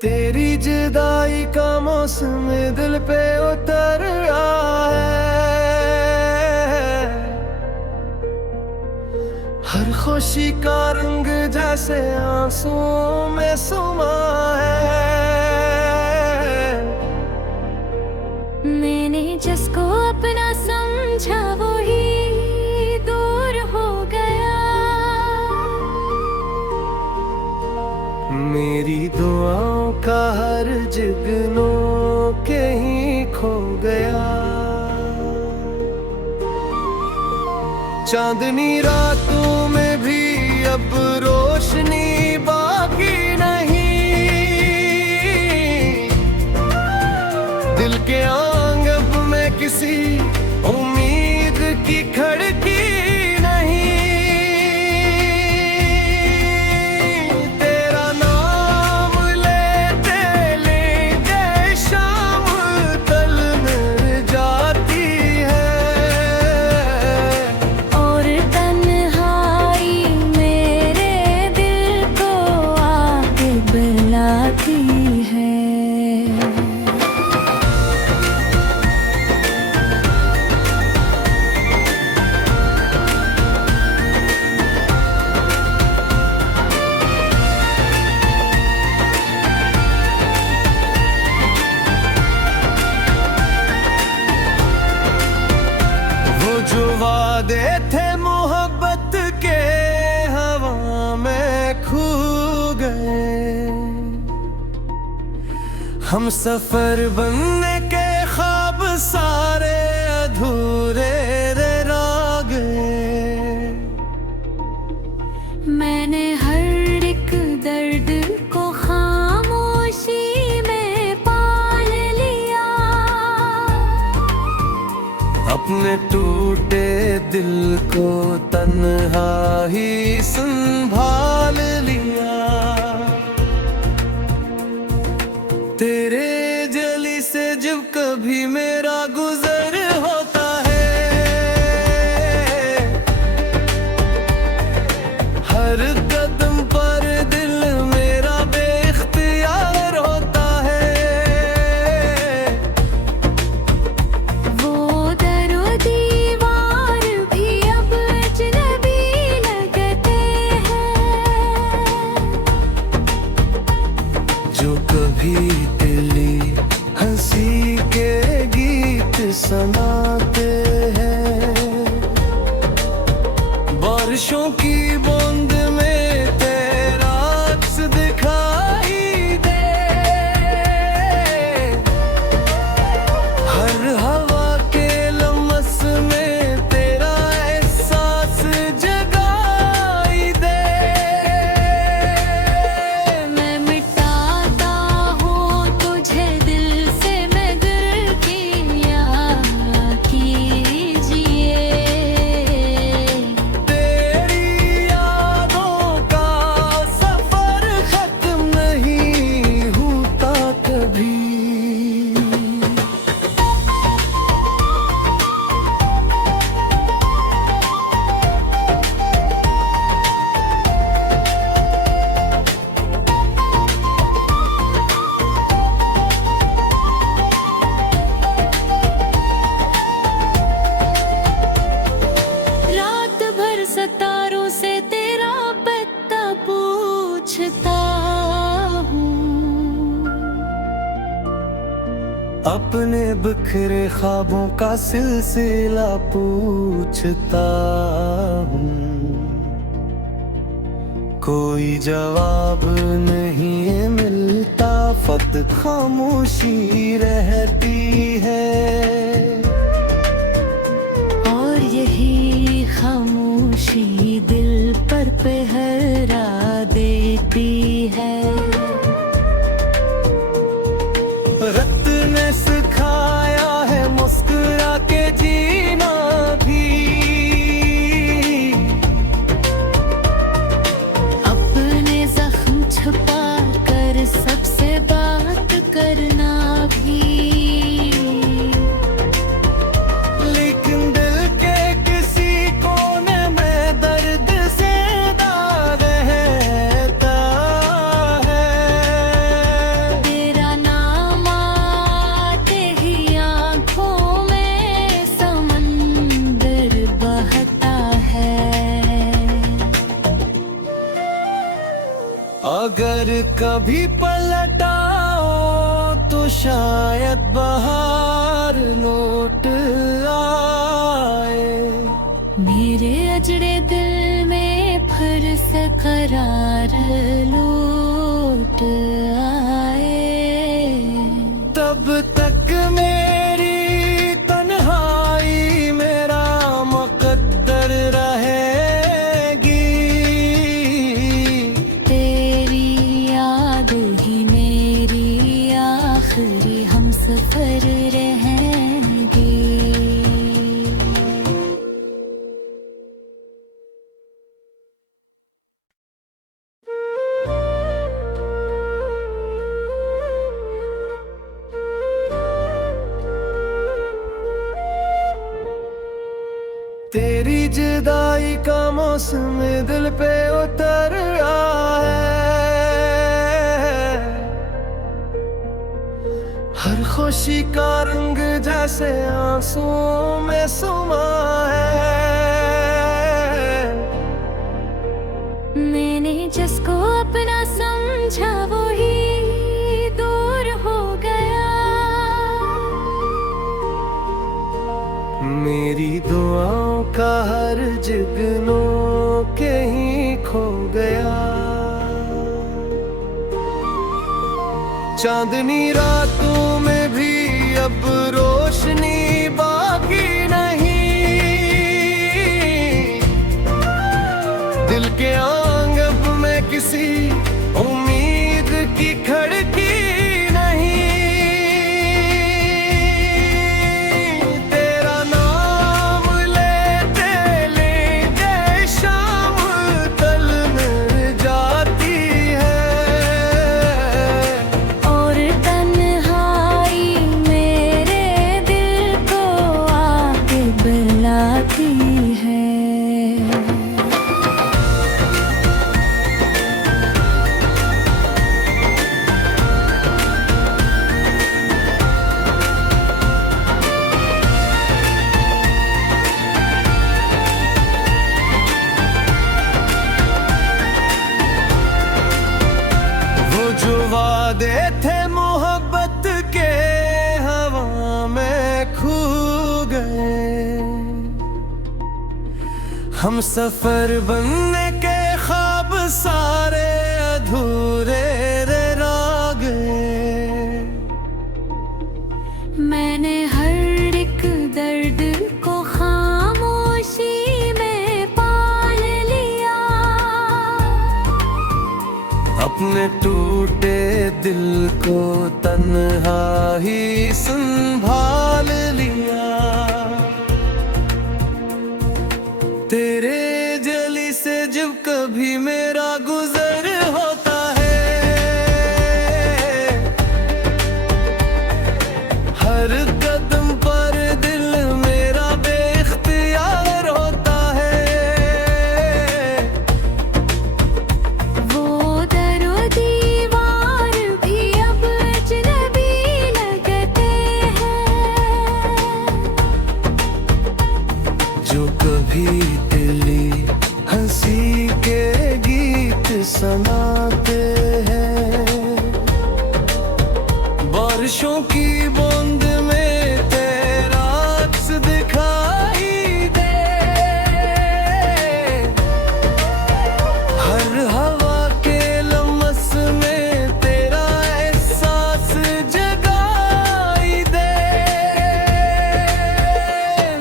तेरी जुदाई का मौसम दिल पे उतर रहा है। हर खुशी का रंग जैसे आंसुओं में समा है। मैंने जिसको अपना समझा वो ही दूर हो गया। मेरी दुआओं का हर जुगनू कहीं खो गया। चांदनी रातों में भी अब रोशनी बाकी नहीं। दिल के आंगन में किसी उम्मीद की खिड़की वादे थे मोहब्बत के हवा में खो गए। हम सफर बनने के ख्वाब सारे अधूरे रह गए। मैंने हर एक दर्द को खामोशी में पाल लिया। अपने टूटे दिल को तन्हा ही संभाल लिया। तेरे जली से जब कभी मेरा गुजर होता है, हर कदम पर दिल मेरा बेख्तियार होता है। वो दरो दीवार भी अब अजनबी लगते हैं। जो कभी दिली हंसी के गीत सुनाते हैं। बारिशों की बूंद में तेरा अक्स दिखाई दे। हर हवा के लम्स में तेरा एहसास जगाई दे। मैं मिटाता हूँ तुझे दिल से मगर किया कीजिए। तेरी यादों का सफर खत्म नहीं होता कभी। रात भर सितारों से तेरा पता पूछता हूँ। अपने बिखरे ख्वाबों का सिलसिला पूछता हूँ। कोई जवाब नहीं मिलता, फकत खामोशी रहती है। और यही खामोशी दिल पर पहरा देती है। रत ने सिखाया है मुस्कुरा के जीना भी। अपने जख्म छुपा कर सबसे बात करना भी। अगर कभी पलटाओ तो शायद बाहर लौट आए। मेरे अजड़े दिल में फिर से करार लौट आए। तब तक मेरी तन्हाई मेरा मुकद्दर रहेगी। तेरी याद ही मेरी आखिरी हमसफर रहेगी। तेरी जुदाई का मौसम दिल पे उतर आया है। हर खुशी का रंग जैसे आंसुओं में समा है। मैंने जिसको अपना समझा वो ही दूर हो गया। मेरी दुआओं का हर जिगनों के ही खो गया। चांदनी रातों में भी अब रोशनी बाकी नहीं। दिल के आंगन में किसी उम्मीद की खिड़की वादे थे मोहब्बत के हवा में खो गए। हम सफर बनने के ख्वाब सारे अधूरे रह गए। मैंने हर एक दर्द को खामोशी में पाल लिया। अपने टूटे दिल को तन्हा ही संभाल लिया। तेरे जली से जब कभी मेरा गुजर होता है, हर कदम पर दिल मेरा बेख्तियार होता है। वो दरो दीवार भी अब अजनबी लगते हैं। जो कभी दिली हंसी के गीत सुनाते हैं। बारिशों की बूंद में तेरा अक्स दिखाई दे। हर हवा के लम्स में तेरा एहसास जगाई दे।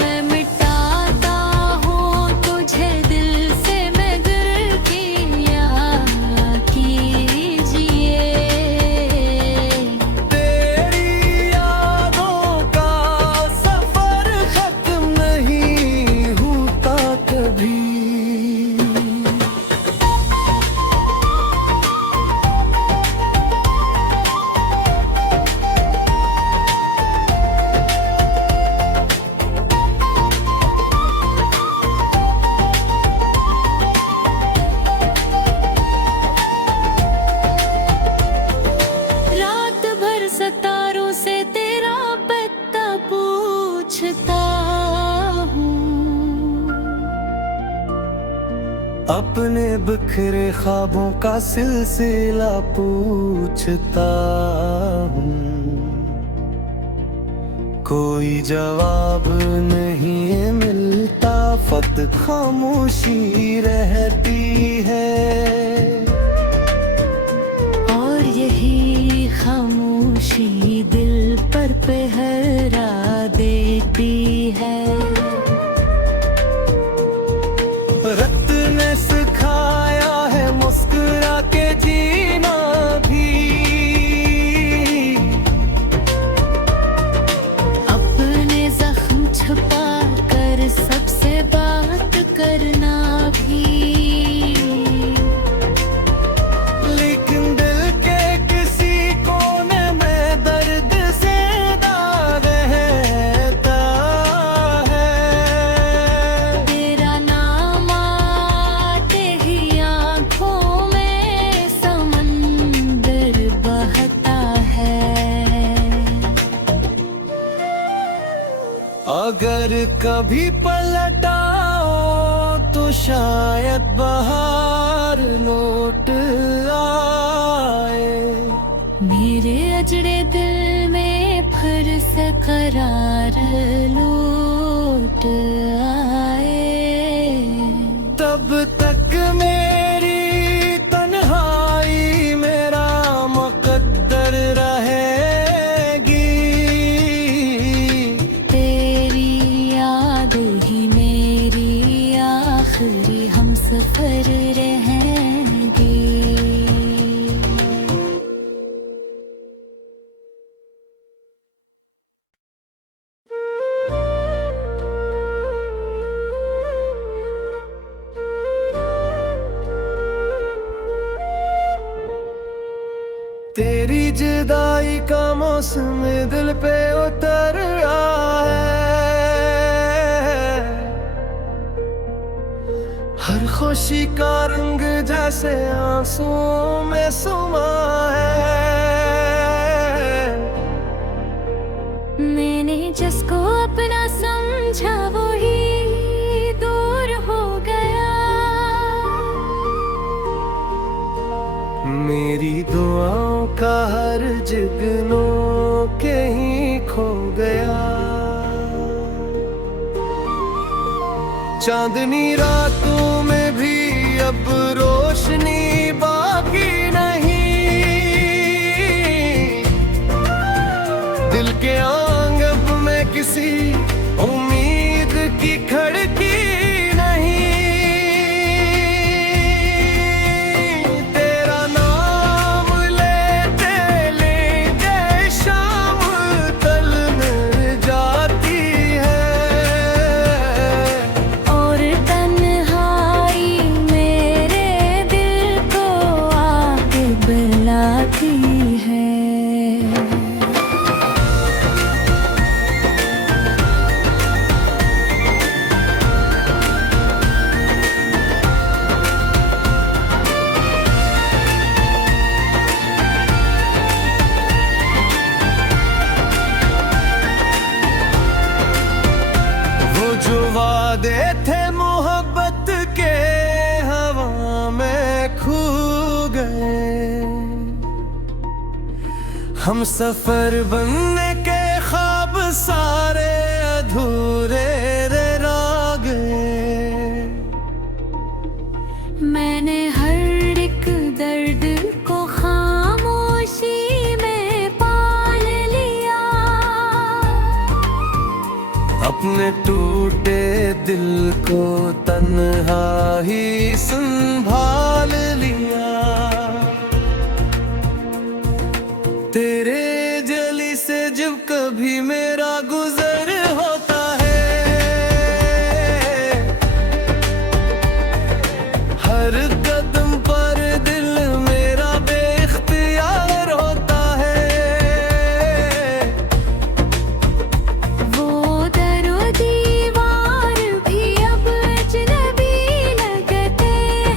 मैं मिटाता हूँ तुझे दिल से मगर किया कीजिए। तेरी अपने बिखरे ख्वाबों का सिलसिला पूछता हूँ, कोई जवाब नहीं मिलता, फक्त खामोशी रहती है। और यही खामोशी दिल पर पहरा देती है। रत ने सिखाया है मुस्कुरा के जीना भी, अपने जख्म छुपा कर सबसे बात करना भी। लेकिन दिल के किसी कोने में दर्द ज़िंदा रहता है। तेरा नाम आते ही आँखों में समंदर बहता है। अगर कभी पलटाओ तो शायद बाहर लौट आए। मेरे अजड़े दिल में फिर से करार लौट आए। तब तक मेरी तन्हाई मेरा मुकद्दर रहेगी। तेरी याद ही मेरी आखिरी हमसफर रहेगी। तेरी जुदाई का मौसम दिल पे उतर आया है। हर खुशी का रंग जैसे आंसुओं में समा है। मैंने जिसको अपना समझा वो ही दूर हो गया। मेरी दुआओं का हर जिगनों के ही खो गया। चांदनी रातों में भी अब रोशनी बाकी नहीं। दिल के आंगन में किसी उम्मीद की खिड़की नहीं। तेरा नाम लेते लेते शाम ढल जाती है। और तन्हाई मेरे दिल को आके बुलाती है। वो जो वादे थे मोहब्बत के हवा में खो गए। हम सफर बनने के ख्वाब सारे अधूरे रह गए। मैंने हर एक दर्द को खामोशी में पाल लिया। अपने टूटे दिल को तन्हा ही संभाल लिया। तेरे जली से जब कभी मेरा गुजर होता है, हर कदम पर दिल मेरा बेख्तियार होता है। वो दरो दीवार भी अब अजनबी लगते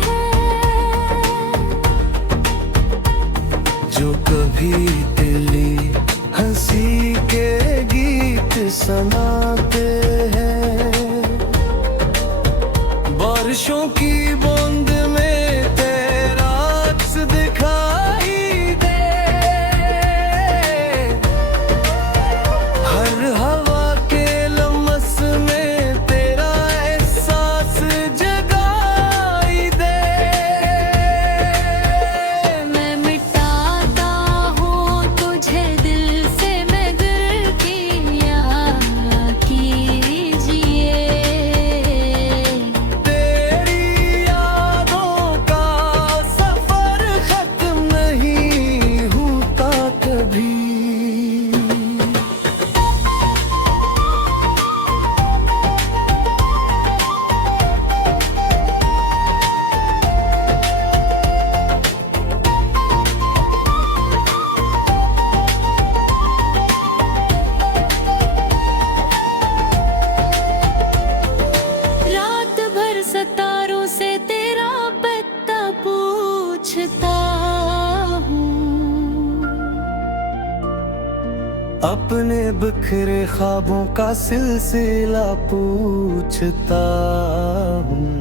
हैं। जो कभी दिली हंसी के गीत सुनाते हैं। बारिशों की बूंद अपने बिखरे ख्वाबों का सिलसिला पूछता हूँ,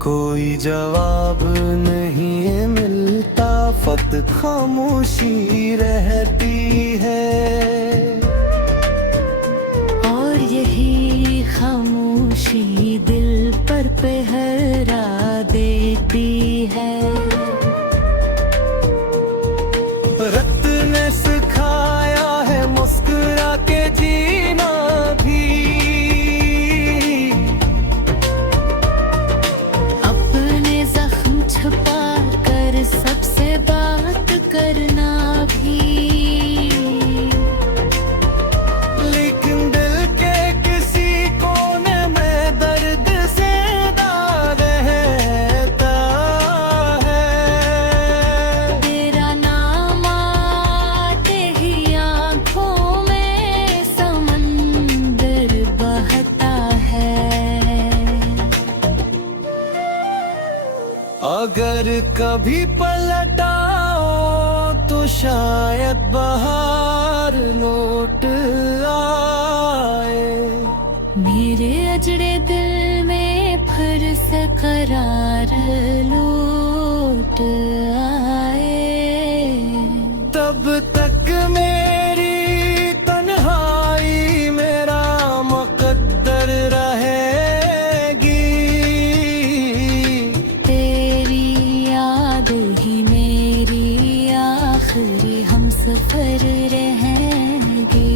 कोई जवाब नहीं मिलता, फकत खामोशी रहती है। और यही खामोशी दिल पर पहरा देती है। रत ने सिखाया है मुस्कुरा के जीना भी, अपने जख्म छुपा कर सबसे बात करना भी। लेकिन दिल के किसी कोने में दर्द से दाग रहता है। तेरा नाम आते ही आँखों में समंदर बहता है। अगर कभी पलटाओ तो शायद बाहर लौट आए। मेरे अजड़े दिल में फिर से करार लौट आए। तब तक मेरी तन्हाई मेरा मुकद्दर रहेगी। तेरी याद ही मेरी आखिरी हमसफर रहेगी।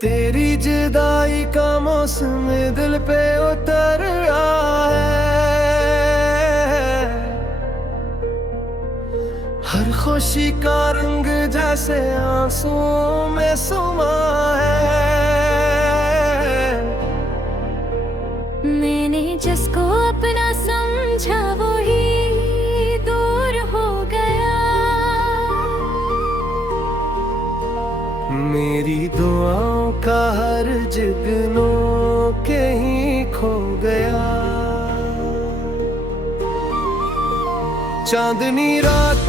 तेरी जुदाई का मौसम दिल पे उतर आया है। हर खुशी का रंग जैसे आंसुओं में समा है। मैंने जिसको अपना समझा वो ही दूर हो गया। मेरी दुआओं का हर जुगनू कहीं खो गया। चांदनी रात